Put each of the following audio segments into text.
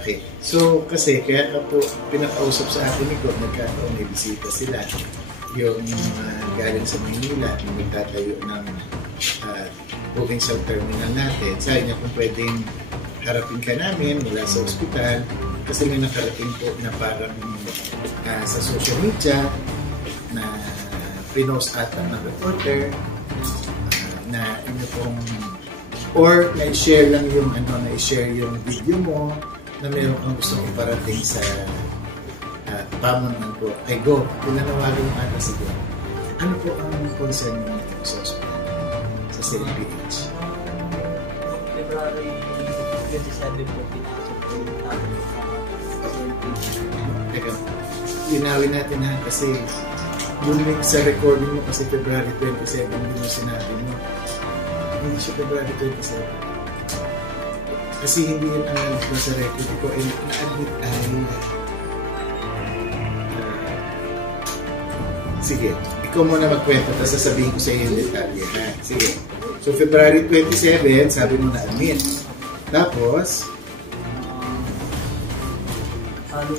Okay. So, kasi kaya ka po pinakausap sa akin ni God, nagkataon may bisita sila. Yung galing sa Maynila, yung nagtatayo ng provincial terminal natin. Sabi niya kung pwedeng harapin ka namin mula sa ospital kasi may nakarating po na parang sa social media na pinost ata ng reporter na inyo pong or na-share lang yung na-share yung video mo na meron kang gusto iparating sa pamunan ko. Ay go, pinanawagan mo ata si Go. Ano po ang concern mo sa ospital? Sa CNPH? February 27 po, pinasok po yung natin sa CNPH. Teka, linawin natin ha, kasi yung sa recording mo kasi February 27 din yung sinabi mo. Hindi siya February 27. Kasi hindi yun ang nandito sa record ko. And na-admit ay... sige, ikaw muna magkwento tapos sasabihin ko sa iyo yung detalye. Ha? Sige. So, February 27, sabi mo na-admit. Tapos... ano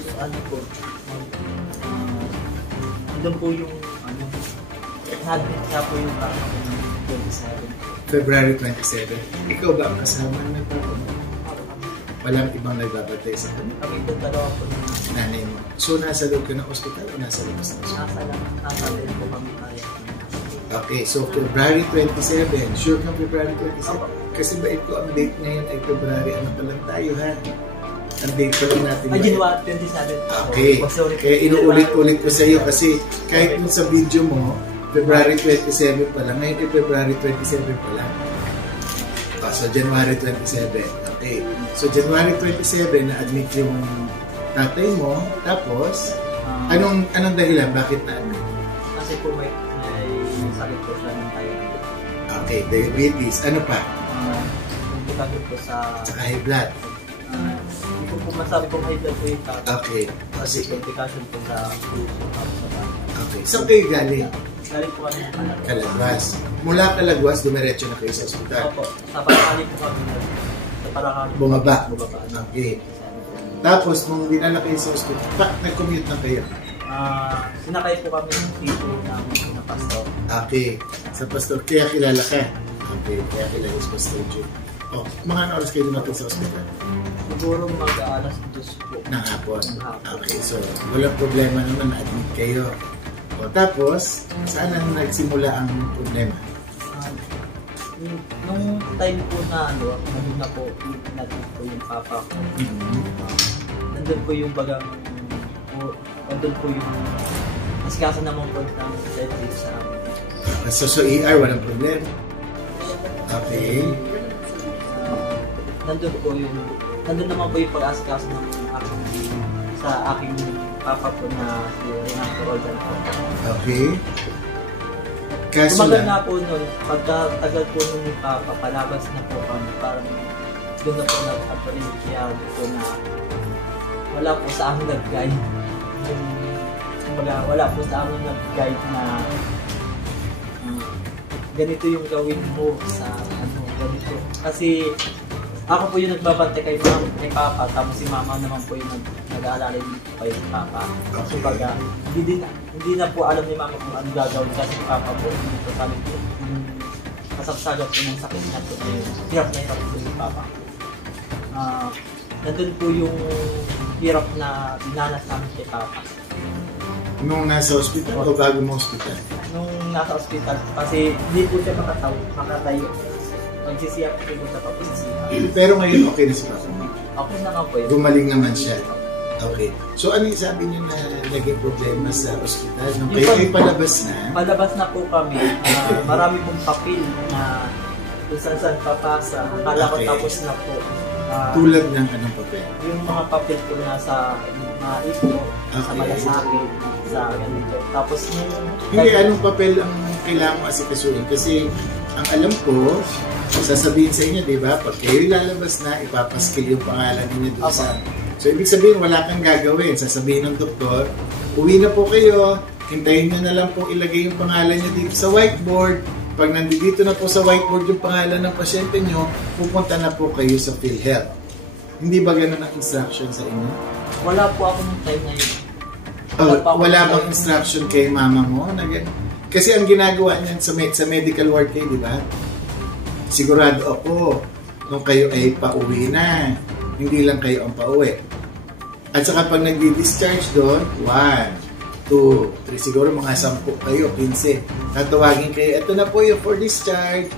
po, doon po yung na-admit na po yung tama ko ng 27. February 27. Ikaw ba ang kasama na nagpapamatay? Walang ibang nagbabatay sa kanya? Kami doon dalawa po ng nanay mo. So, nasa loob ka ng ospital o nasa labas ng ospital? nasa loob po kami tayo. Okay, so February 27. Sure kang February 27? Kasi ba ito, ang date ngayon ay February. Ano pa lang tayo, ha? Ang date pa lang natin. January 27. Okay. Kaya inuulit-ulit ko sa iyo kasi kahit mo sa video mo, February 27 pa lang. Ngayon ay February 27 pa lang. So, January 27. Okay. So, January 27, na-admit yung tatay mo. Tapos, anong dahilan? Bakit na-admit? Kasi po may sakit po siya ng diabetes. Okay, diabetes. Ano pa? Sakit po sa high blood. Hindi ko po masabi kung high blood po yung tatay. Okay. Kasi complication po sa puso. Okay. Saan kayo galing? Galing po kami ng Calagwas. Mula Calagwas, dumiretso na kayo sa ospital? Opo. Sa Paracali po kami. Sa Paracali. Bumaba? Okay. Tapos, nung dinala kayo sa ospital, nag-commute na kayo? Sinakay po kami ng tipo ng pastor. Okay. Sa pastor, kaya kilala ka? Okay. Kaya kilala sa pastor June. Oh, mga oras kayo dumating sa ospital? Siguro mag-aalas 2 po. Ng hapon? Okay. So, walang problema naman na-admit kayo. O, tapos, saan ang nagsimula ang problema? Nung time po na nandun na po, natin po yung papa ko. Nandun po yung bagang, nandun po yung masikasa naman po ng diabetes sa amin. So, ER, walang problema? Okay. Nandun naman po yung pag-asikasa ng sa aking papa po na si Renato Roldan po. Okay. Kaso tumagal na po nun, pagkatagal po nun yung papa, palabas na po kami, parang doon na po nag-apalintiyado po na wala po sa amin nag-guide. Wala po sa amin nag-guide na ganito yung gawin mo sa ganito. Kasi ako po yung nagbabante kay Papa, tapos si Mama naman po yung nag-aalala yung kay Papa. So baga, hindi na po alam ni Mama kung ano gagawin kasi Papa po, hindi po sabi po, kasapsagat po ng sakit na po, hirap na hirap po yung Papa. Nandun po yung hirap na dinanas namin kay Papa. Nung nasa ospital o bago mo ospital? Nung nasa ospital, kasi hindi po siya makatayo. Magsisiyap po sa papisisiya. Pero ngayon okay na si Papa mo? Okay na nga po yun. Gumaling naman siya? Okay. So ano yung sabi niyo na naging problema sa ospital? Nung kayo ay palabas na? Palabas na po kami. Marami pong papel na kung saan papasa. Akala ko tapos na po. Tulad ng anong papel? Yung mga papel po na sa mga ito, sa malasakit, sa ganito. Tapos hindi, anong papel ang kailangan mo asikasuhin? Kasi ang alam ko, sasabihin sa inyo, di ba? Pag kayo lalabas na, ipapaskil yung pangalan niyo doon sa... So, ibig sabihin, wala kang gagawin. Sasabihin ng doktor, uwi na po kayo, hintayin nyo na lang po ilagay yung pangalan niyo dito sa whiteboard. Pag nandito na po sa whiteboard yung pangalan ng pasyente nyo, pupunta na po kayo sa PhilHealth. Hindi ba ganun ang instruction sa inyo? Wala po ako ng time na yun. Wala bang instruction kay mama mo? Kasi ang ginagawa niyan sa medical ward kayo, di ba? Sigurado ako, nung kayo ay pauwi na, hindi lang kayo ang pauwi. At saka pag nag-discharge doon, 1, 2, 3, siguro mga 10 kayo, 15. Tatawagin kayo, ito na po yung for discharge.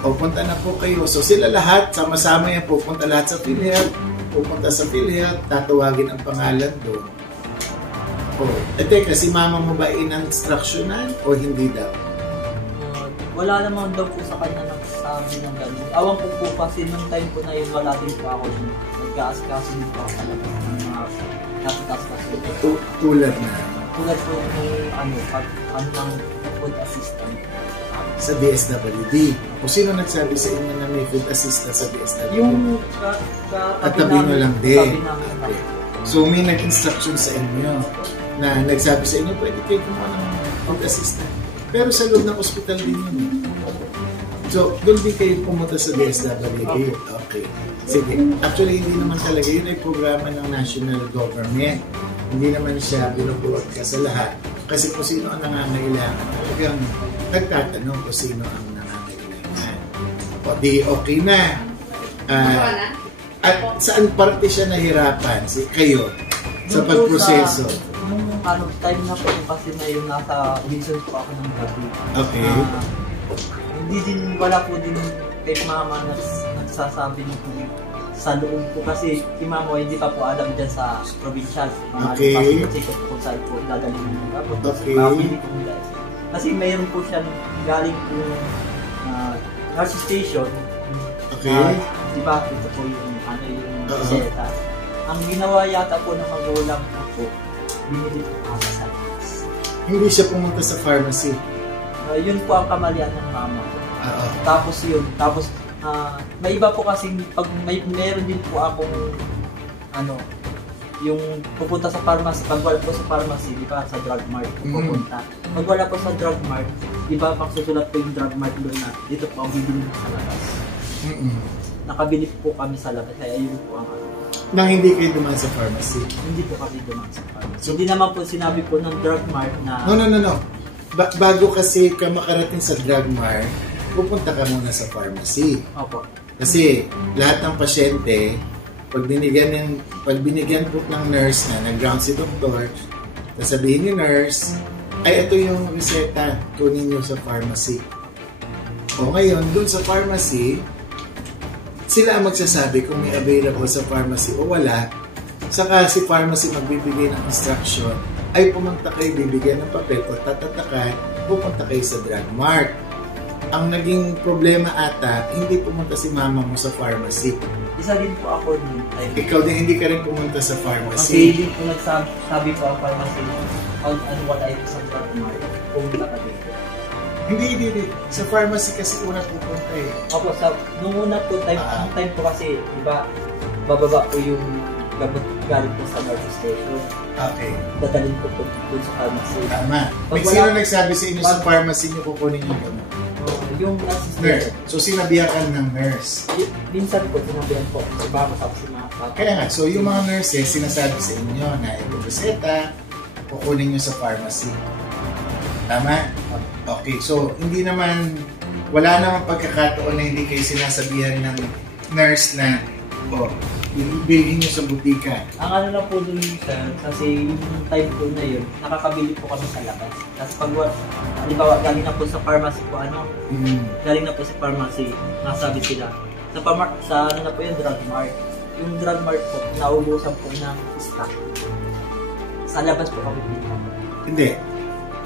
O punta na po kayo. So sila lahat, sama-sama yan, pupunta lahat sa PhilHealth, pupunta sa PhilHealth, tatawagin ang pangalan doon. Teka, si mama mo ba in-instructionan o hindi daw? Wala naman daw po sa kanya nagsabi ng gano'n. Awan ko po kasi nung time ko na yun, wala din po ako. Nag-aas-kasi din po ako talaga ng mga natatas-kasi. Tulad na? Tulad po ng food assistant. Sa DSWD. O sino nagsabi sa inyo na may food assistant sa DSWD? Yung katabi mo lang din. Okay. So may nag-instruction sa inyo na nagsabi sa inyo, pwede kayo kumuha ng food assistant. Pero sa loob ng ospital din yun. So, doon din kayo pumunta sa DSWD. Okay. Sige. Actually, hindi naman talaga. Yun ay programa ng national government. Hindi naman siya binubuhat ka sa lahat. Kasi kung sino ang nangangailangan, talagang nagtatanong kung sino ang nangangailangan. O, di okay na. At saan parte siya nahirapan? Kayo? Sa pagproseso? Nung time na po kasi na yung nasa reason po ako ng gabi. Okay. Hindi din, wala po din kay mama na nagsasabi ng sa loob po kasi si mama hindi pa po alam dyan sa provincial. Okay. Kasi kung saan po dadalhin ng gamot. Okay. Kasi mayroon po siya galing po nurse station. Okay. Diba? Ito po yung reseta. Ang ginawa yata po ng magulang po, binili po ako sa labas. Hindi siya pumunta sa pharmacy. Yun po ang kamalian ng mama ko. Tapos yun. Tapos, may iba po kasi, pag meron din po akong, yung pupunta sa pharmacy, pag wala po sa pharmacy, di ba, sa drug mart pupunta. Pag wala po sa drug mart, di ba, pag susulat po yung drug mart doon na, dito po ang bibili sa labas. Nakabili po kami sa labas, kaya yun po ang nang hindi kayo dumaan sa pharmacy? Hindi po kami dumaan sa pharmacy. So, hindi naman po sinabi po ng drug mart na... No. Bago kasi ka makarating sa drug mart, pupunta ka muna sa pharmacy. Opo. Kasi lahat ng pasyente, pag binigyan po ng nurse na nag-ground si doktor, sasabihin ni nurse, ay ito yung reseta, kunin nyo sa pharmacy. O ngayon, dun sa pharmacy, sila ang magsasabi kung may available sa pharmacy o wala. Saka si pharmacy magbibigay ng instruction, ay pumunta kayo, bibigyan ng papel o tatatakan, pupunta kayo sa drug mart. Ang naging problema ata, hindi pumunta si mama mo sa pharmacy. Isa din po ako din. Ikaw din, hindi ka rin pumunta sa pharmacy. Kasi hindi po nagsabi po ang pharmacy, wala ito sa drug mart, pumunta ka dito. Hindi. Sa pharmacy kasi una pupunta eh. Opo, nung una po, time po kasi, di ba, bababa po yung gamot galing po sa nurse station. Okay. Dadalhin po po dun sa pharmacy. Tama. Sino nagsabi sa inyo sa pharmacy nyo kukunin yung gamot? Yung nurse station. So, sinabihan ka ng nurse? Minsan po, sinabihan po. Iba mo tapos sinakap. Kaya nga, so yung mga nurses, sinasabi sa inyo na ito reseta, kukunin nyo sa pharmacy. Tama? Okay, so hindi naman, wala namang pagkakataon na hindi kayo sinasabihan ng nurse na, bilhin nyo sa butika. Ang ano lang po dun sir, kasi yung time po na yun, nakakabili po kami sa labas. Tapos pag, halimbawa, galing na po sa pharmacy po, galing na po sa pharmacy, nasabi sila, sa ano na po yung drug mart. Yung drug mart po, naubusan po ng stock. Sa labas po kami dito. Hindi.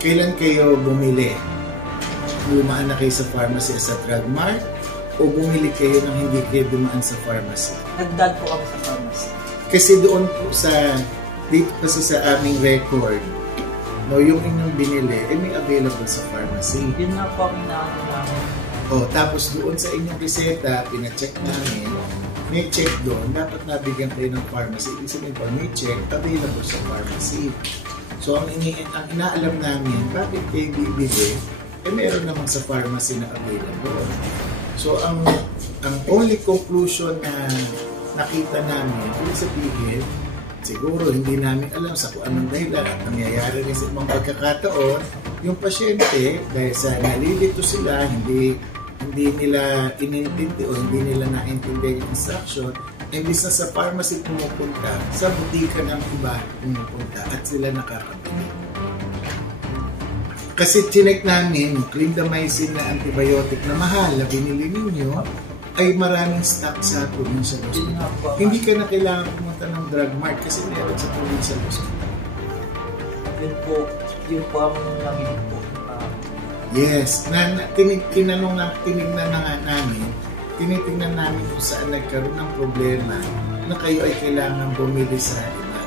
Kailan kayo bumili? Dumaan na kayo sa pharmacy sa drug mart? O bumili kayo nang hindi kayo dumaan sa pharmacy? Nagdad po kami sa pharmacy. Kasi doon po dito kasi sa aming record, yung inyong binili, may available sa pharmacy. Yun na po ang inaano namin. Tapos doon sa inyong reseta, pina-check namin, may check doon, dapat nabigyan kayo ng pharmacy. Ibig sabihin po, may check, available sa pharmacy. So, ang inaalam namin, bakit kayo bibili, meron naman sa pharmacy na available. So, ang only conclusion na nakita namin, ibig sabihin, siguro hindi namin alam sa kung anong dahilan at nangyayari rin sa ibang pagkakataon, yung pasyente, dahil sa nalilito sila, hindi nila inintindi o hindi nila naintindihan yung instruction, imbis na sa pharmacy pumupunta, sa butika ng iba pumupunta at sila nakakabili. Kasi chinek namin, yung clindamycin na antibiotic na mahal na binili ninyo, ay maraming stock sa provincial hospital. Hindi ka na kailangan pumunta ng drug mart kasi meron sa provincial hospital. Yun po ang namin po. Yes, tinignan namin kung saan nagkaroon ng problema na kayo ay kailangan bumili sa iba.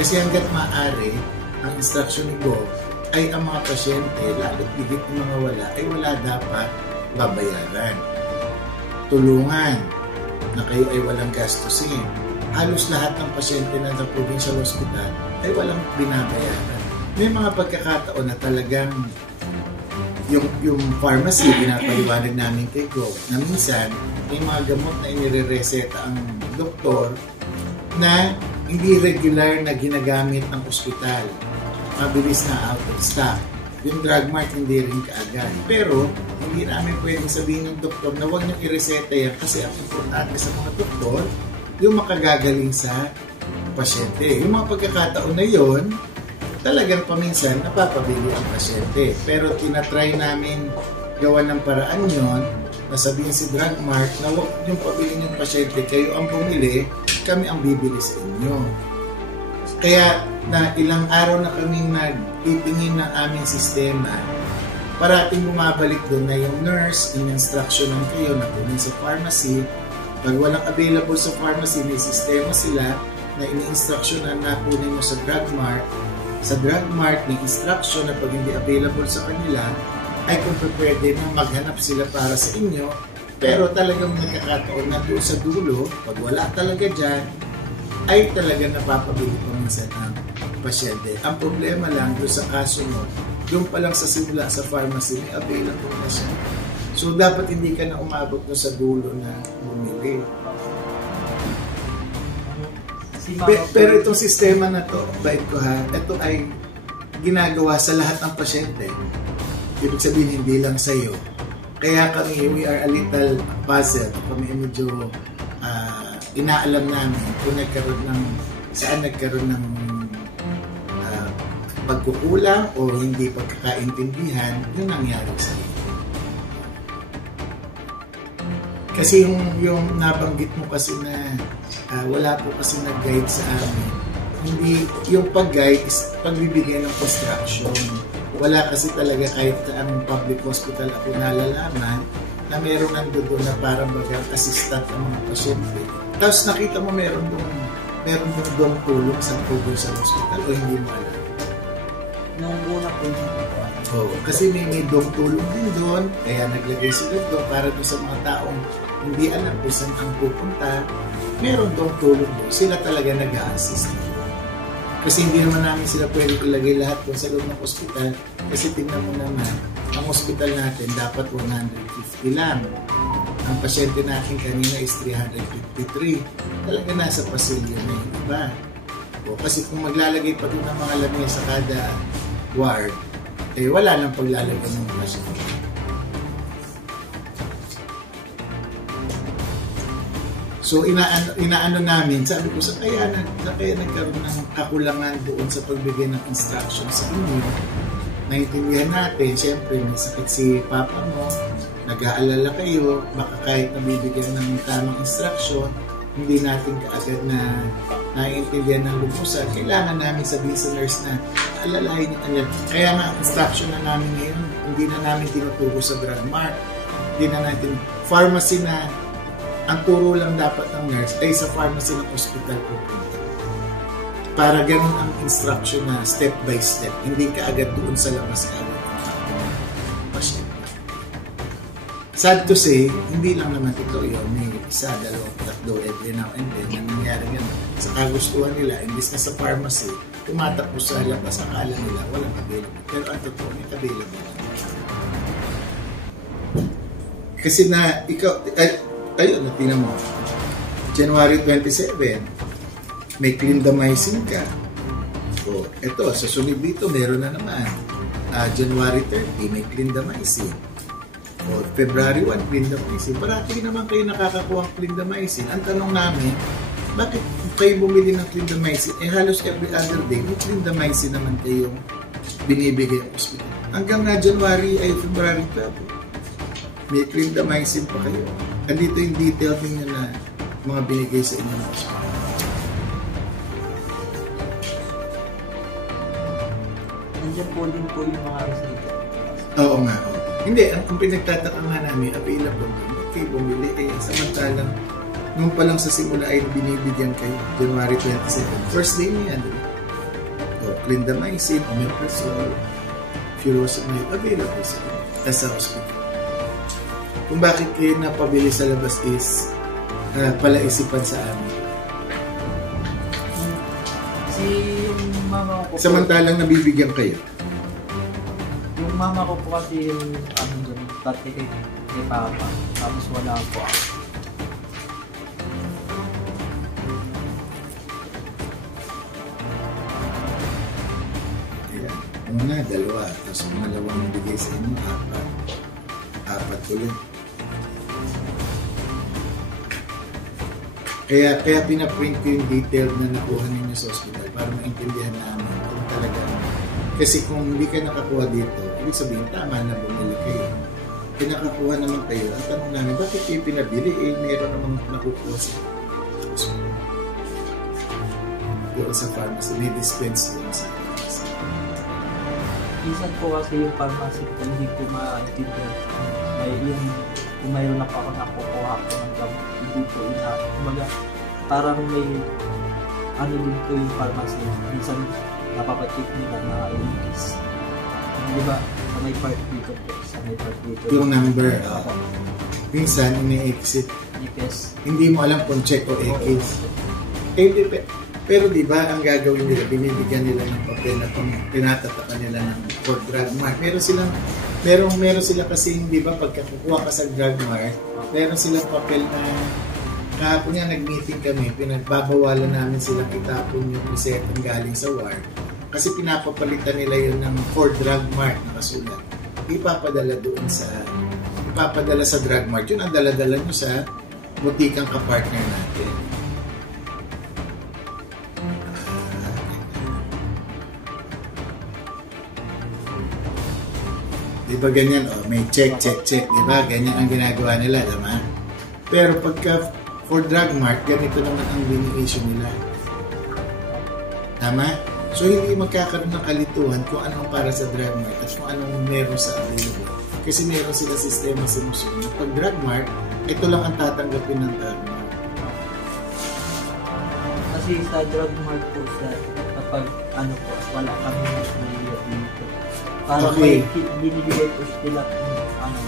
Kasi hanggat maaari, ang instruction ni Bob ay ang mga pasyente, lalo't higit ng mga wala, ay wala dapat babayaran. Tulungan na kayo ay walang gastusin. Halos lahat ng pasyente na sa provincial hospital ay walang binabayaran. May mga pagkakataon na talagang yung pharmacy, pinapaliwanag namin kay Go, na minsan may mga gamot na inirereseta ang doktor na hindi regular na ginagamit ng ospital. Mabilis na out of stock. Yung drug mart hindi rin kaagad. Pero, hindi namin pwedeng sabihin ng doktor na huwag nang ireseta yan kasi ang importante sa mga doktor, yung makagagaling sa pasyente. Yung mga pagkakataon na yon, talagang paminsan napapabili ang pasyente. Pero tinatry namin gawa ng paraan yon, na sabihin si drug mart na huwag yung pabili ng pasyente, kayo ang bumili, kami ang bibili sa inyo. Kaya na ilang araw na kaming nagtitingin ng aming sistema, parating bumabalik doon na yung nurse, in-instruction ng kayo na kunin sa pharmacy. Pag walang available sa pharmacy, may sistema sila na in-instruction na kunin mo sa drug mart. Sa drug mart, may instruction na pag hindi available sa kanila, ay kung pwede na maghanap sila para sa inyo. Pero talagang nagkakataon na doon sa dulo, pag wala talaga dyan, ay talaga napapabili pa minsan ang pasyente. Ang problema lang doon sa kaso mo, doon pa lang sa simula sa pharmacy, may available na siya. So, dapat hindi ka na umabot doon sa dulo na bumili. Pero itong sistema na to, bait ko ha, ito ay ginagawa sa lahat ng pasyente. Ibig sabihin, hindi lang sa iyo. Kaya kami, we are a little puzzled. Kami medyo inaalam namin kung saan nagkaroon ng pagkukulang o hindi pagkakaintindihan yung nangyari sa iyo. Kasi yung nabanggit mo kasi na wala po kasi nag-guide sa amin. Hindi, yung pag-guide is pagbibigay ng instruction. Wala kasi talaga kahit ang public hospital ako nalalaman na meron nando doon na parang bagang assistant ng mga pasyente. Tapos nakita mo meron doon tulong sa provincial hospital o hindi mo alam? Nung una po Oo, kasi may doon tulong din doon, kaya naglagay sila doon para doon sa mga taong hindi alam kung saan ang pupunta, meron doon tulong doon. Sila talaga nag-a-assist. Kasi hindi naman namin sila pwede ilagay lahat doon sa loob ng ospital kasi tingnan mo naman, ang ospital natin dapat 150 lang. Ang pasyente natin kanina is 353. Talaga nasa pasilyo na yung iba. O, kasi kung maglalagay pa doon ng mga lamesa sa kada ward, eh wala nang paglalagay ng pasyente. So inaano namin, sabi ko sa kaya nagkaroon ng kakulangan doon sa pagbigay ng instruction sa inyo. Naintindihan natin, siyempre may sakit si papa mo, nag-aalala kayo, baka kahit nabibigyan ng tamang instruction, hindi natin kaagad na naiintindihan ng lubusan. Kailangan namin sabihin sa nurse na alalahin yung kanya. Kaya nga, instruction na namin ngayon, hindi na namin tinuturo sa drug mart, hindi na natin, pharmacy na, ang turo lang dapat ng nurse ay sa pharmacy ng hospital po. Para ganun ang instruction na step by step. Hindi ka agad doon sa labas ka agad ng pasyente. Sad to say, hindi lang naman ito yun. May isa, dalawang, tatlo, every now and then na nangyari ganun. Sa kagustuhan nila, imbis na sa pharmacy, tumatakbo sa labas, akala nila walang available. Pero ang totoo, may available. Kasi na, ikaw, ayun, tingnan mo. January 27, may clindamycin ka. O, ito, sa sunod dito, meron na naman. January 30, may clindamycin. O, February 1, clindamycin. Parati naman kayo nakakakuha ng clindamycin. Ang tanong namin, bakit kayo bumili ng clindamycin? Halos every other day, may clindamycin naman kayong binibigay ng hospital. Hanggang na January ay February 12, may clindamycin pa kayo. Andito yung detail niyo na mga binigay sa inyo ng hospital. Nandiyan po din po yung mga receipt. Oo nga. Oo. Hindi, ang pinagtataka nga namin, available din. Okay, bumili. Samantalang, nung pa lang sa simula ay binibigyan kayo. January 27. First day niya. Clindamycin, omeprazole, furosemide, available sa inyo. Sa hospital. Kung bakit kayo napabili sa labas is palaisipan sa amin. Si yung mama ko po, Samantalang nabibigyan kayo. yung mama ko po kasi yung doon, pati kay Papa. Tapos wala po ako. Ayan. Una, dalawa. Tapos malawang bigay sa inyo, apat ulit. Kaya pinaprint ko yung detailed na nakuha ninyo sa hospital para maintindihan namin kung talaga. Kasi kung hindi ka nakakuha dito, ibig sabihin tama na bumili kayo. Pinakakuha naman kayo. Ang tanong namin, bakit kayo pinabili? Meron namang nakukuha sa hospital. Doon sa pharmacy, may dispense doon sa pharmacy. Minsan po kasi yung pharmacy ko hindi ko maintindihan. Kung mayroon ako nakukuha ko ng gamot, hindi po kumbaga, parang may din po yung pharmacy. Minsan napapatik nila na iligis. Di ba? Sa may part dito po. Sa may part dito. Yung number, minsan ini-exit. Yes. Hindi mo alam kung check o exit. Pero di ba ang gagawin nila, binibigyan nila ng papel na kung tinatatakan nila ng for drug mart. Meron sila kasi, di ba, pagka kukuha ka sa drug mart, meron silang papel na kahapon nga nag-meeting kami, pinagbabawalan namin silang itapon yung resetang galing sa ward. Kasi pinapapalitan nila yun ng for drug mart na kasulat. Ipapadala sa drug mart. Yun ang dala-dala nyo sa butikang kapartner natin. Diba ganyan, may check. Diba? Ganyan ang ginagawa nila, diba? Pero pagka for drug mart, ganito naman ang bini-issue nila. Tama? So, hindi magkakaroon ng kalituhan kung anong para sa drug mart at kung anong meron sa available. Kasi meron sila sistema sinusunod. Pag drug mart, ito lang ang tatanggapin ng drug mart. Kasi sa drug mart po siya, kapag wala kami dito. Parang Okay. may binibigay po sila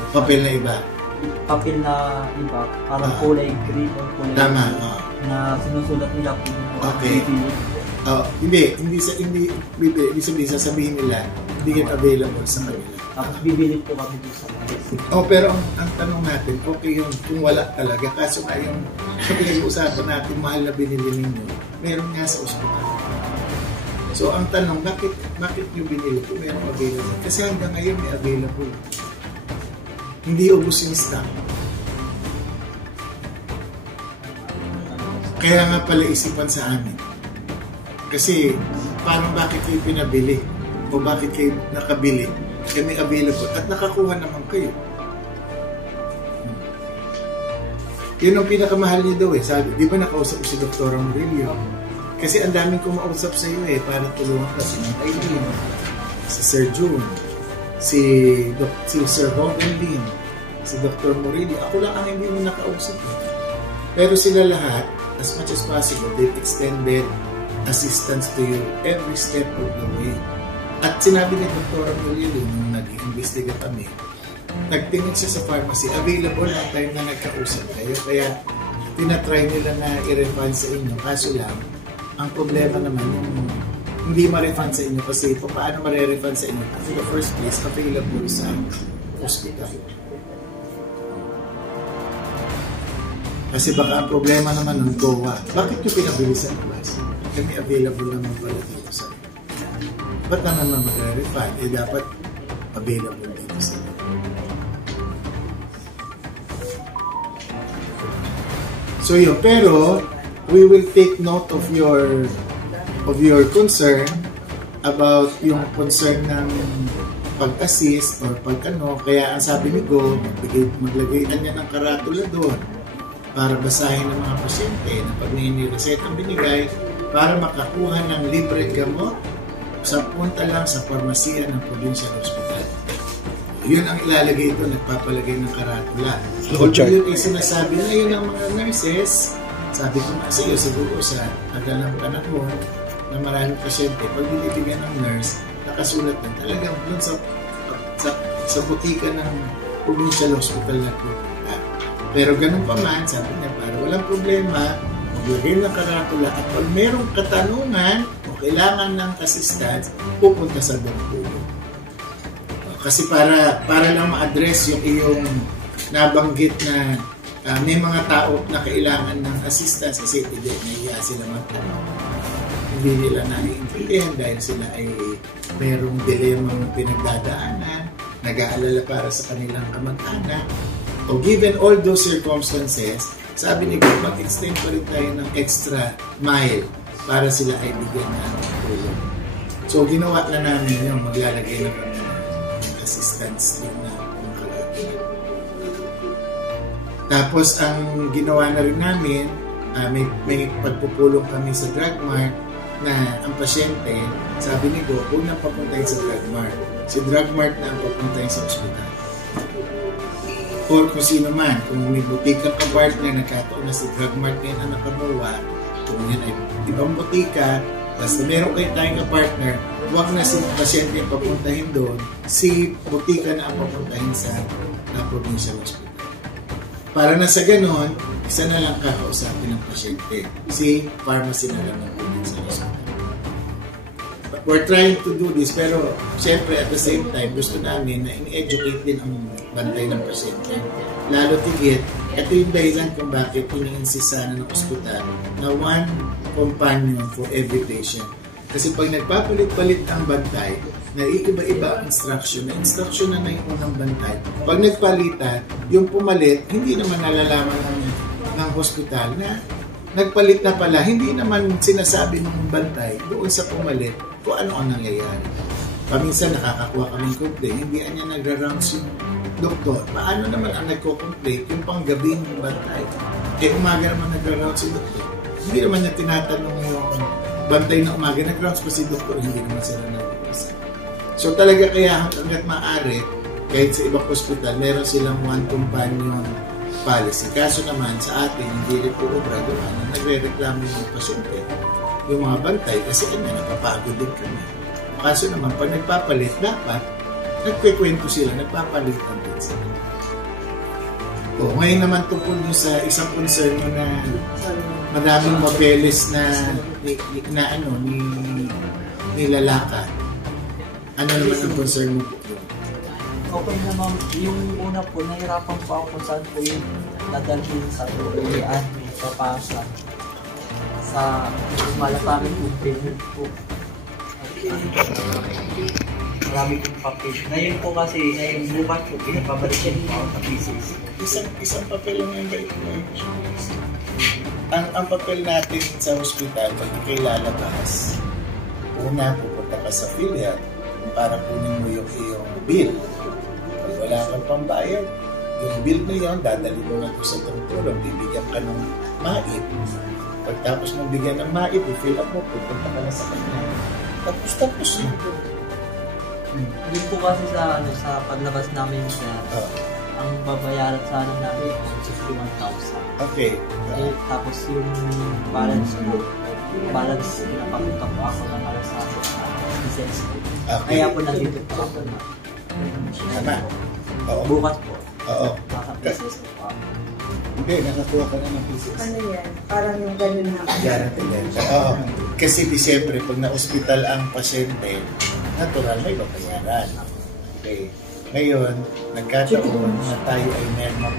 Papel na iba. Papel na iba, parang kulay green o kulay Tama. na sinusulat nila po yung Okay. Hindi sabihin, sasabihin nila, hindi yan available sa kanila. Tapos bibili po kami doon sa mga. Pero ang tanong natin, okay yun kung wala talaga. Kaso nga yung sa pinag-uusapan natin, mahal na binili ninyo, meron nga sa ospital. So ang tanong, bakit nyo binili kung meron available? Kasi hanggang ngayon may available. Hindi ubos yung stock. Kaya nga pala isipan sa amin. Kasi paano bakit kayo pinabili? O bakit kayo nakabili? Kaya may available. At nakakuha naman kayo. Yun ang pinakamahal niyo daw eh. Sabi, di ba nakausap ko si Dr. Murillo? Kasi ang daming kumausap sa iyo eh, para tulungan ka si Ma'am Aileen, si Sir June, si Sir Hogan Lin, si Dr. Murillo. Ako lang ang hindi mo nakausap eh. Pero sila lahat, as much as possible, they've extended assistance to you every step of the way. At sinabi ni Dr. Murillo nung nag-iimbestiga kami, nagtingin siya sa pharmacy, available na time na nagkausap kayo. Kaya tinatry nila na i-refund sa inyo. Kaso lang, ang problema naman yung hindi ma-refund sa inyo kasi paano ma-refund sa inyo? In the first place, available sa hospital. Kasi baka ang problema naman ng GOA, bakit yung pinabili sa labas? Kami available naman pala dito sa ba't na naman magre-refund? Dapat available dito sa So yun, pero we will take note of your concern about yung concern ng pag-assist or pag-ano. Kaya ang sabi ni Go, maglagay na niya ng karatula doon para basahin ng mga pasyente na pag ninireset ang binigay para makakuha ng libreng gamot sa punta lang sa parmasiya ng Provincial Hospital. Yun ang ilalagay ito, nagpapalagay ng karatula. Yun ay sinasabi na yun ang mga nurses. Sabi ko nga sa iyo, siguro sa tagal ng panahon na maraming pasyente, pag binibigyan ng nurse, nakasulat na talagang doon sa butika ng Provincial Hospital na pupunta. Pero ganun pa man, sabi niya, para walang problema, maglagay ng karatula at pag merong katanungan o kailangan ng assistance, pupunta sa Bangkulo. Kasi para lang ma-address yung iyong nabanggit na may mga tao na kailangan ng assistance kasi nahiya sila magtanong. Hindi nila naiintindihan dahil sila ay mayroong dilemang pinagdadaanan, nag-aalala para sa kanilang kamag-anak. So given all those circumstances, sabi ni God, mag-extend pa rin tayo ng extra mile para sila ay bigyan ng tulong. So ginawa na namin yung maglalagay na kami ng assistance yung Tapos ang ginawa na rin namin, may pagpupulong kami sa Drug Mart na ang pasyente, sabi ni Go, huwag nang papuntahin sa Drug Mart. Si Drug Mart na ang papuntahin sa ospital. Or kung sino man, kung may butika ka partner, nagkataon na si Drug Mart ngayon ang nakabawa, kung yan ay ibang butika, basta meron kayo tayong partner, huwag na si pasyente ang papuntahin doon, si butika na ang papuntahin sa Provincial Hospital. Para na sa ganon, isa na lang kakausapin ng pasyente. Si pharmacy na lang ng Provincial Hospital. We're trying to do this, pero syempre at the same time, gusto namin na in-educate din ang bantay ng pasyente. Lalo tigit, ito yung dahilan kung bakit ini-insist sana ng ospital na one companion for every patient. Kasi pag nagpapalit-palit ang bantay, naiiba-iba ang instruction. Na instruction na yung unang bantay. Pag nagpalitan, yung pumalit, hindi naman nalalaman ng hospital na nagpalit na pala. Hindi naman sinasabi ng bantay doon sa pumalit kung ano ang nangyayari. Paminsan nakakakuha kaming complaint, hindi niya nagra-rounds yung doktor. Paano naman ang nagko-complaint yung panggabing bantay? Umaga naman nagra-rounds yung doktor. Hindi naman niya tinatanong yung bantay na umaga, nag-rounds pa si doktor, hindi naman sila nag-uusap. So talaga kaya hanggat maaari, kahit sa ibang hospital, meron silang one companion policy. Kaso naman sa atin, hindi rin po obra gawa na nagre-reklamo yung pasyente, yung mga bantay, kasi napapagod din kami. Kaso naman, pag nagpapalit, dapat nagkikwento sila, nagpapalitan din sila. O, ngayon naman tungkol nyo sa isang concern mo na madaming mabeles na nilalakad. Ano naman ang concern mo po? Okay naman, yung una po, nahirapan po ako kung saan po yung dadalhin sa tuloyan, papasa sa malapangin po, payment po. Marami pong papel. Ngayon po kasi, ngayon bukas po, pinapabalikin po ako sa pieces. Isang papel lang yung bait mo. Ang papel natin sa hospital, pag ikay lalabas, una pupunta ka sa PhilHealth para kunin mo yung iyong bill. Pag wala kang pambayad, yung bill na yun, dadali mo na ito sa tungtulong, bibigyan ka ng MAIP. Pagtapos mong bigyan ng MAIP, i-fill up mo, pupunta ka na sa kanya. Tapos yun. Yun po kasi sa paglabas namin sa ang babayaran sana namin 61,000. Okay. Tapos yung balance po, napapunta po ako ng alas sa business ko. Kaya po nandito po ako na. Tama. Oo. Bukas po. Oo. Naka-business ko po ako. Hindi, nakakuha ka na ng business. Ano yan? Parang yung ganun na. Guarantee. Oo. Kasi siyempre, pag na-hospital ang pasyente, natural may babayaran. Okay. Ngayon, nagkataon na tayo ay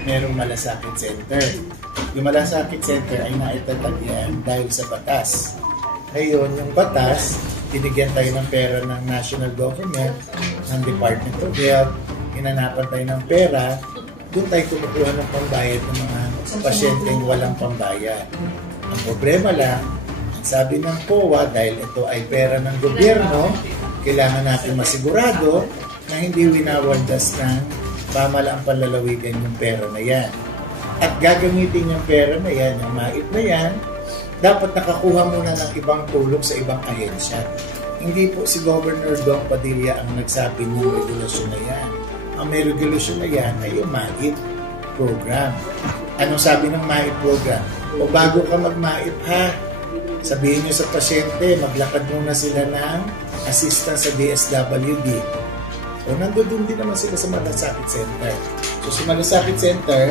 merong malasakit center. Yung malasakit center ay naitatag yan dahil sa batas. Ngayon, yung batas, binigyan tayo ng pera ng national government, ng Department of Health, hinanapan tayo ng pera, doon tayo kumukuha ng pambayad ng mga pasyenteng walang pambayad. Ang problema lang, sabi ng POA, dahil ito ay pera ng gobyerno, kailangan natin masigurado na hindi winawaldas ng pamalaang panlalawigan yung pera na yan. At gagamitin yung pera na yan, yung mait na yan, dapat nakakuha muna ng ibang tulong sa ibang ahensya. Hindi po si Governor Dong Padilla ang nagsabi ng regulasyon na yan. Ang may regulasyon na yan ay yung MAIP program. Anong sabi ng MAIP program? O bago ka mag-MAIP ha, sabihin nyo sa pasyente, maglakad muna sila ng assistance sa DSWD. O nandoon din naman sila sa Malasakit Center. So sa Malasakit Center,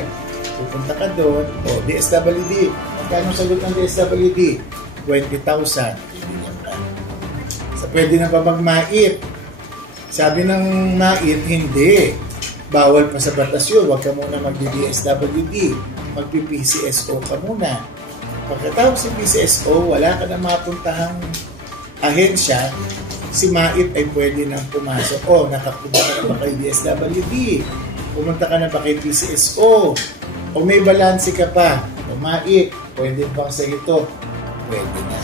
pupunta ka doon, o DSWD. Magkano sagot ng DSWD? 20,000. So pwede na ba mag-MAIP? Sabi ng MAIP, hindi. Bawal pa sa batas yun. Huwag ka muna mag-DSWD. Mag-PCSO ka muna. Pagkatapos ng PCSO, wala ka na mapuntahang ahensya, si MAIP ay pwede nang pumasok. O, nakapunta ka na ba kay DSWD? Pumunta ka na ba kay PCSO? O may balanse ka pa? O MAIP, pwede bang sa ito? Pwede na.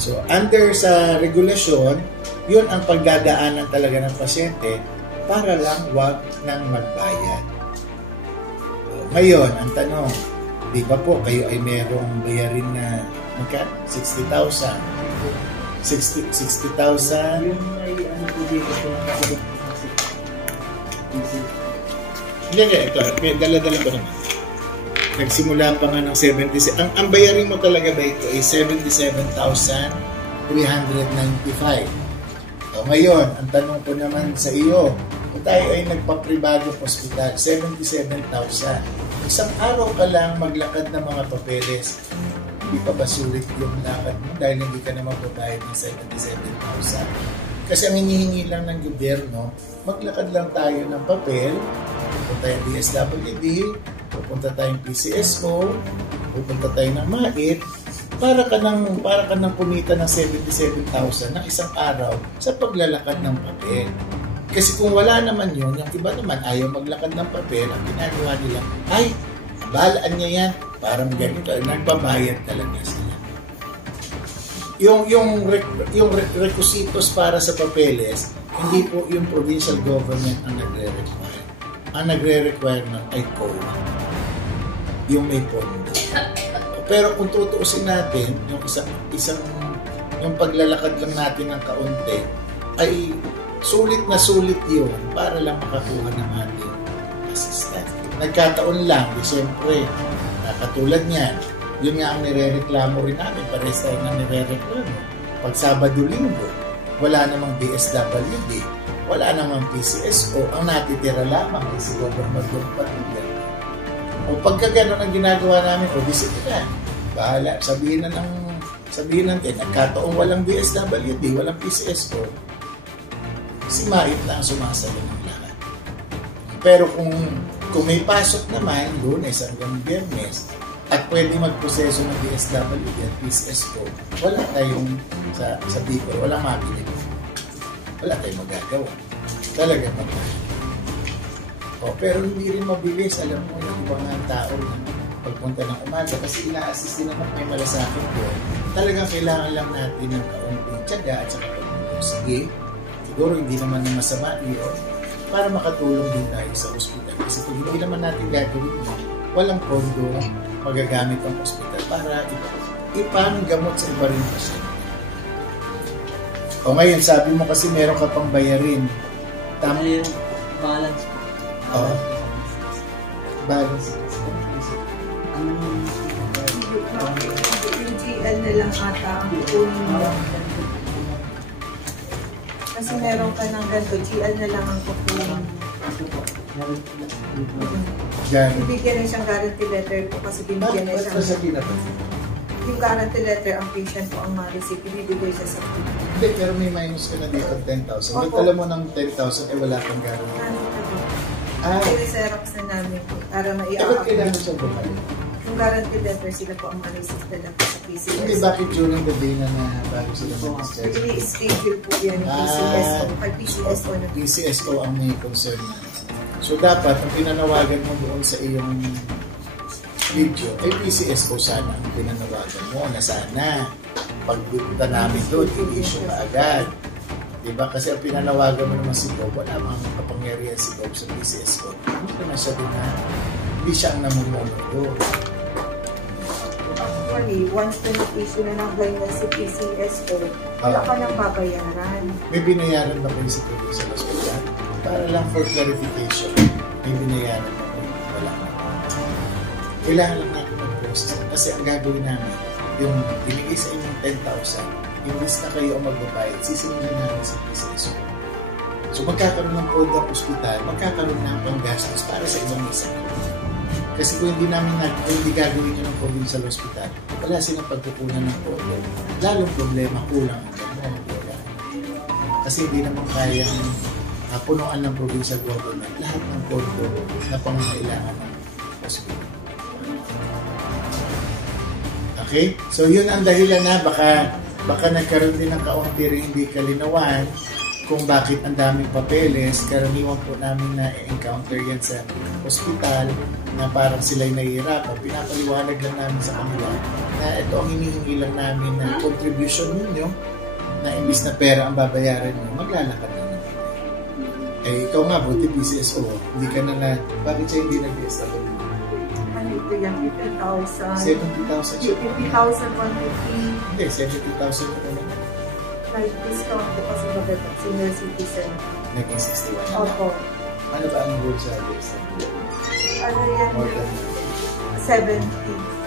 So, under sa regulasyon, yun ang pagdadaanan talaga ng pasyente para lang wag nang magbayad. O, ngayon, ang tanong, di ba po kayo ay merong bayarin na 60,000? 60,000. Yung may ano po dito po Hindi, ito. May dala-dala ko naman. Nagsimula pa nga ng 77. Ang bayarin mo talaga ba ito ay 77,395. O ngayon, ang tanong ko naman sa iyo, kung tayo ay nagpa-privado hospital, 77,000. Isang araw ka lang maglakad ng mga papeles, hindi pa ba sulit yung lakad mo dahil hindi ka naman babayad ng 77,000? Kasi ang hinihingi lang ng gobyerno, maglakad lang tayo ng papel, pupunta tayong DSWD, pupunta tayong PCSO, pupunta tayo ng MAIP, para ka nang kumita ng 77,000 ng isang araw sa paglalakad ng papel. Kasi kung wala naman yun, yung iba naman ayaw maglakad ng papel, ang ginagawa nila, ay, balaan niya yan, parang ganito, nagbabayad talaga sila. Yung requisitos para sa papeles, hindi po yung provincial government ang nagre-require. Ang nagre-require nun ay COA. Yung may pondo. Pero kung tutuusin natin, yung yung paglalakad lang natin ng kaunti, ay sulit na sulit yun para lang makakuha ng ating assistance. Nagkataon lang, siyempre, katulad niyan, yun nga ang nire-reklamo rin namin, pares tayo na nire-reklamo. Pag Sabado-Linggo, wala namang DSWD, wala namang PCSO, ang natitira lamang ay si Governor Dong Padilla. O pagka gano'n ang ginagawa namin, o disipline, bahala, sabihin natin, nagkataong walang DSWD, walang PCSO, si MAIP na ang sumasalo ng lahat. Pero kung may pasok naman, Lunes hanggang Biyernes, at pwede magproseso ng DSWD at PCSO, wala tayong sa Bicol, walang mabilis. Wala tayong magagawa. Talaga magagawa. Pero hindi rin mabilis. Alam mo, yung ibang tao na pagpunta ng umaga kasi ina-assist din naman may malasakit ko. Talagang kailangan lang natin ng kaunting tiyaga at saka pagpunta. Sige, siguro hindi naman na masama yun para makatulong din tayo sa ospital. Kasi kung hindi naman natin gagawin mo, walang pondo magagamit ang ospital para ipanggamot sa iba rin pasyente. O ngayon, sabi mo kasi meron ka pang bayarin. Tama yung balance po. Oo. Balance. Yung GL na lang ata ang kukunin mo. Kasi meron ka ng ganito, GL na lang ang kukunin. Yan. Bibigyan na siyang guarantee letter po kasi binigyan na Bakit sasabihin na ba? yung guarantee letter, ang patient po ang ma-receive, binibigay siya sa Hindi, pero may minus ka na dito 10,000. Nagtala mo ng 10,000, wala kang guarantee. Xerox na namin po para Dapat kailangan siya bumalik. Yung guarantee letter, sila po ang ma-receive talaga sa PCSO. Hindi, bakit during the day na bago sila mag-discharge? Really, schedule po yan yung PCSO. Kay PCSO na. PCSO ang may concern na. So, dapat, ang pinanawagan mo doon sa iyong video, ay PCSO sana ang pinanawagan mo na sana pagpunta namin doon, i-issue ka agad. Diba? Kasi ang pinanawagan mo naman si Bob, wala mang kapangyarihan si Bob sa PCSO. Ano naman siya din na hindi siya ang namumuno doon. Actually, once na nag-issue na ng ganyan si PCSO, wala ka nang babayaran. May binayaran ba kayo sa provincial hospital? Para lang for clarification, may binayaran ba kayo? Wala na. Kailangan lang natin mag-process. Kasi ang gagawin namin, yung binigay sa inyong 10,000, imbis na kayo ang magbabayad, sisinungan namin sa PCSO. So magkakaroon ng pondo ang ospital, magkakaroon ng panggastos para sa ibang isa. Kasi kung hindi gagawin nyo ng provincial hospital, wala silang pagkukunan ng pondo. Lalong problema, kulang ang gamot. Kasi hindi naman kayang punuan ng provincial government lahat ng pondo na pangangailangan ng hospital. Okay? So yun ang dahilan na baka nagkaroon din ng kaunti rin hindi kalinawan kung bakit ang daming papeles. Karaniwan po namin na encounter yan sa hospital na parang sila'y nahihirapan. Pinapaliwanag lang namin sa kanila na ito ang hinihingi lang namin na contribution ninyo na imbis na pera ang babayaran nyo, maglalakad na naman. Eh, ikaw nga, buti PCSO, hindi ka na bakit siya hindi nag-establish? Ano ito yung 50,000? 70,000 siya? 50,150. Hindi, 70,000 na naman. Like discount po kasi magagat senior citizen. Naging 61 na. Opo. Ano ba ang rule sa DSM? Ano yan? More than 70.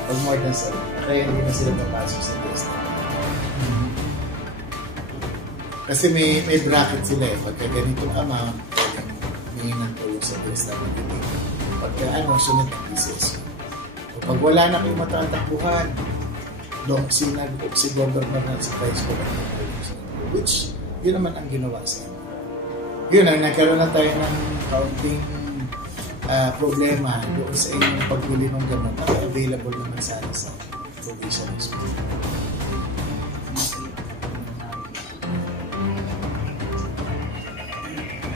Pag more than 7. Kaya hindi na sila papasok sa DSM. Kasi may bracket sila eh. Pagka ganitong amount, may nagtulong sa DSM. Pagka sunod ang PCSO. O pag wala na kayong matatakbuhan, doon si governor na si vice governor, which yun naman ang ginawa sa inyo. Yun ang nagkaroon na tayo ng kaunting problema doon sa inyong pagbili ng gamot na available naman sana sa provincial hospital.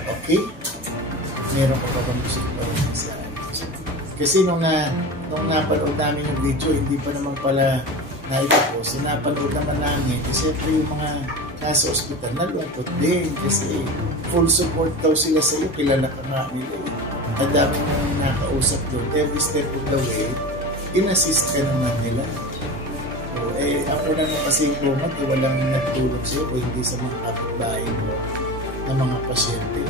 Okay? Meron pa bang gusto ko rin sa kasi nung napanood namin yung video, hindi pa naman pala naipapos. So napanood naman namin, kasi siyempre yung mga nasa ospital, nalungkot din kasi full support daw sila sa iyo, kilala ka nga nila eh. Ang dami mong nakausap doon, every step of the way, in-assist ka naman nila. So, ako naman kasi yung moment, walang nagtulog sa'yo o hindi sa mga kapitbahay mo na mga pasyente.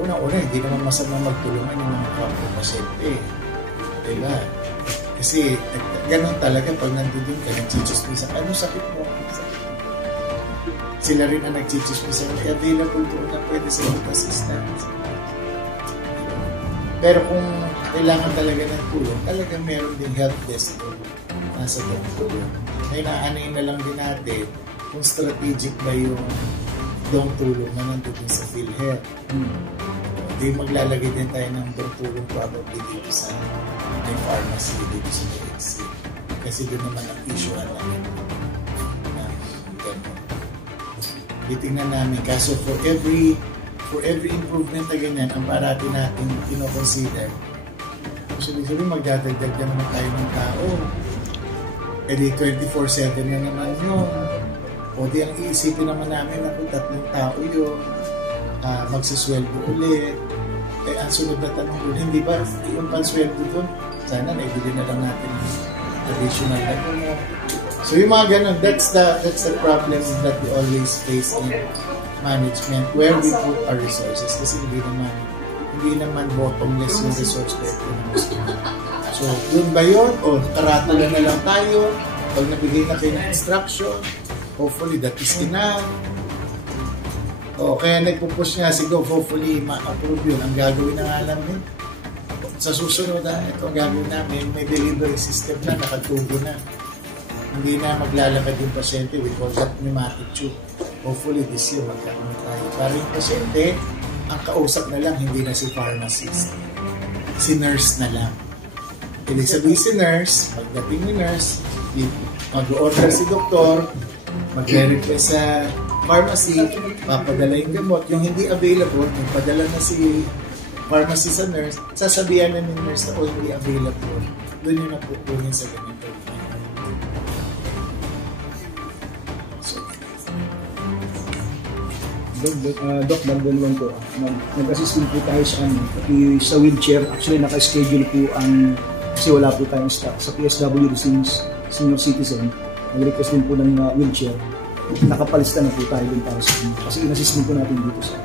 Una-una, hindi naman masama magtulungan yung mga pasyente. Diba? Kasi ganun talaga pag nandun ka, nagchichismisa ka, ano sakit mo? Sila rin ang nagchichismisa, available doon na pwede sa assistance. Pero kung kailangan talaga ng tulong, talaga meron din help desk doon nasa doon. Ay naanayin na lang din natin kung strategic ba yung doong tulong na nandun sa PhilHealth. Hindi maglalagay din tayo ng doong tulong probably dito sa may pharmacy, dito sa DXC. Kasi doon naman ang issue namin. Titingnan namin. Kaso for every improvement na ganyan, ang parati natin pinoconsider. Sabi magdadagdag na naman tayo ng tao. E di 24/7 na naman yun. O di ang iisipin naman namin na kung 3 tao yun, magsasweldo ulit. Eh, ang sunod na tanong doon, hindi ba yung pansweldo doon? Sana naibili na lang natin additional na doon. So yung mga ganun, that's the problem that we always face in management, where we put our resources. Kasi hindi naman bottomless yung resource pwede ng hospital. So yun ba yun? O karatula na lang tayo, pag nabigay na kayo ng instruction, hopefully that is enough. O, kaya nagpupush nga si Go, hopefully ma-approve yun. Ang gagawin na nga namin, sa susunod ito ang gagawin namin, may delivery system na, nakatubo na. Hindi na maglalakad yung pasyente, we call that pneumatic tube. Hopefully this year magkakaroon tayo. Para yung pasyente, ang kausap na lang, hindi na si pharmacist. Si nurse na lang. Ibig sabihin si nurse, pagdating ni nurse, mag-order si doktor, magre-request sa pharmacy, papadala yung gamot. Yung hindi available, magpadala na si pharmacy sa nurse, sasabihan na ni nurse na hindi available. Doon yun na pupunin sa ganito. Doc, magdalawang po. Nag-assist din po tayo sa, sa wheelchair. Actually, naka-schedule po kasi wala po tayong stock. Sa PSW since senior citizen, nag-request din po ng wheelchair. Nakapalista na po tayo din para sa inyo. Kasi in-assist din po natin dito sa.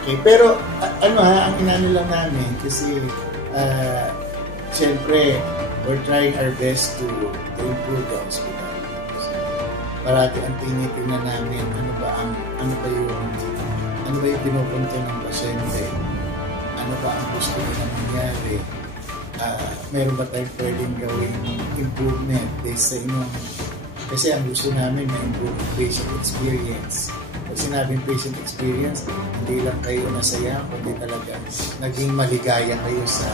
Okay, pero ang inano lang namin kasi siyempre, we're trying our best to improve the hospital. Parati ang tinitingnan namin ano ba yung pinupunto ng pasyente, ano ba ang gusto nila mangyari, meron ba tayong pwedeng gawing improvement based sa inyong, kasi ang gusto namin na improve patient experience. Pag sinabing patient experience, hindi lang kayo masaya, kundi talaga naging maligaya kayo sa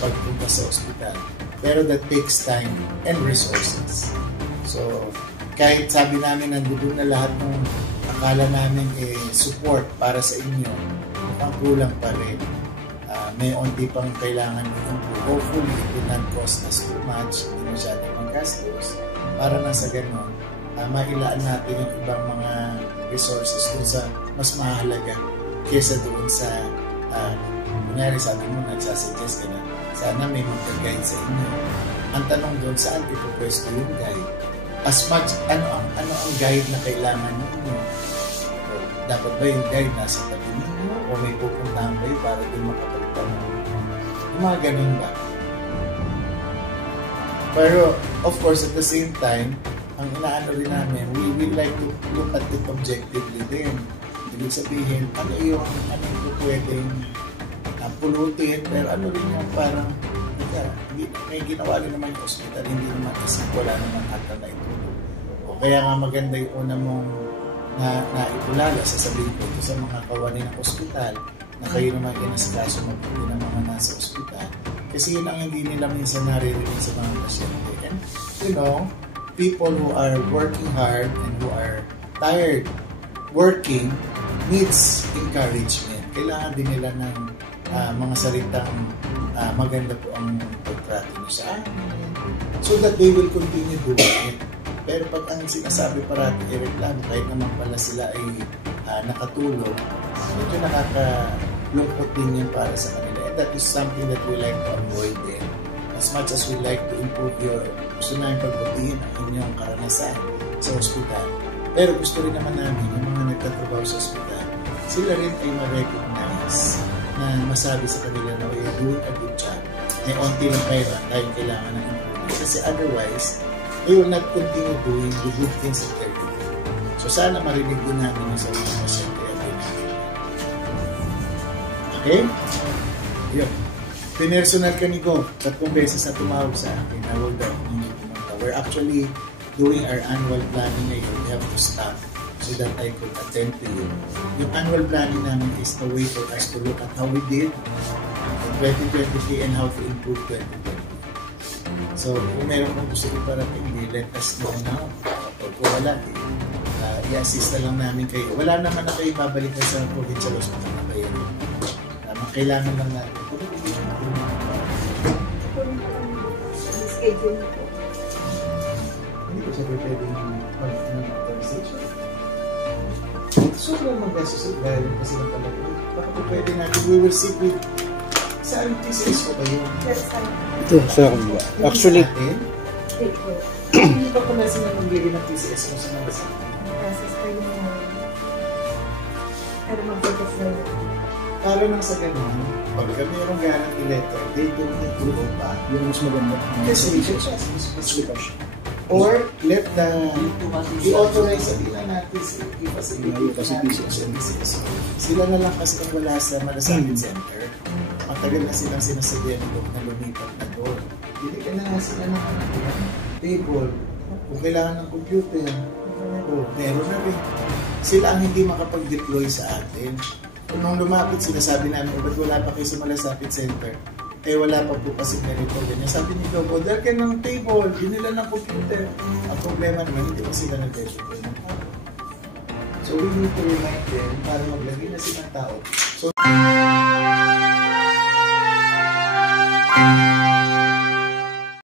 pagpunta sa ospital. Pero that takes time and resources. So kahit sabi namin nandun na lahat ng akala namin support para sa inyo, mukhang kulang pa rin. May onti pang kailangan i-improve. Hopefully, it will not cost us too much, hindi masyadong maggastos. Para na sa ganun, mailaan natin yung ibang mga resources dun sa mas mahalaga kesa doon sa kunyari sabi mo, nagsasuggest ka na sana may mag-guide sa inyo. Ang tanong doon, saan ipopwesto yung guide? As much, ano ang guide na kailangan ninyo? Dapat ba yung guide nasa tabi ninyo? O may pupuntahan kayo para din makapagtanong? Yung mga ganun ba? Pero, of course, at the same time, ang inaano rin namin, we would like to look at it objectively din. Ibig sabihin, ano yung pwedeng pulutin, pero ano rin yung parang may ginawa rin naman yung hospital, hindi naman kasi wala naman ata na itulog. O kaya nga maganda yung una mong na itulala, sasabihin ko ito sa mga kawani ng hospital na kayo naman inasikaso mabuti ng mga nasa hospital. Kasi yun ang hindi nila minsan naririnig sa mga pasyente. And you know, people who are working hard and who are tired working needs encouragement. Kailangan din nila ng mga salitang maganda po ang pagtrato nyo sa amin so that they will continue doing it. Pero pag ang sinasabi parati i-reklamo kahit naman pala sila ay nakatulog, medyo nakakalungkot din yun para sa kanila. And that is something that we like to avoid din. As much as we like to improve gusto namin pagbutihin ang inyong karanasan sa ospital. Pero gusto rin naman namin yung mga nagtatrabaho sa ospital, sila rin ay ma-recognize na masabi sa kanila na we are doing a good job. May onti lang kayo tayong kailangan ng improvement. Kasi otherwise, they will not continue doing the good things that they're doing. So sana marinig din namin yung sa mga pasyente. Okay? Yun. Pinersonal ka ni Go. 3 beses na tumawag sa akin. Nawag daw kung hindi pumunta. We're actually doing our annual planning ngayon. We have to stop so that I could attend to you. Yung annual planning namin is a way for us to look at how we did in 2023 and how to improve 2024. So, kung meron kong gusto iparating, let us know now. Pag wala, i-assist na lang namin kayo. Wala naman na kayo babalik na sa provincial hospital na kayo. Kailangan lang natin. Schedule po. Hindi ko sabi pwedeng mag-authorization. Sobrang mag-asusot dahil kasi na talaga. Baka po pwede natin, we will sit with saan TCS ko kayo? Ito, sa akin ba? Actually, hindi pa pala sila magbili ng TCS mo sa mga saan? Process kayo mo. Pero mag-focus na yun. Para nang sa ganun, pagka mayroong guarantee letter, they don't need to go back. yung mas maganda. Kasi mas lipas. Or let the i-authorize sa nila natin i-facilitate. Sila na lang kasi ang wala sa Malasapit Center. Matagal na silang sinasabihan na lumipat na doon. Hindi ka na sila ng table. Kung kailangan ng computer, meron na rin. Sila ang hindi makapag-deploy sa atin. nung lumapit, sinasabi namin, ba't wala pa kayo sa Malasapit Center? Eh, wala pa po kasi ganito, ganyan. Sabi ni Doc, order ka ng table, binila ng computer. Ang problema naman, hindi pa sila nag-dedicate ng tao. So, we need to remind them para maglagay na silang tao. So,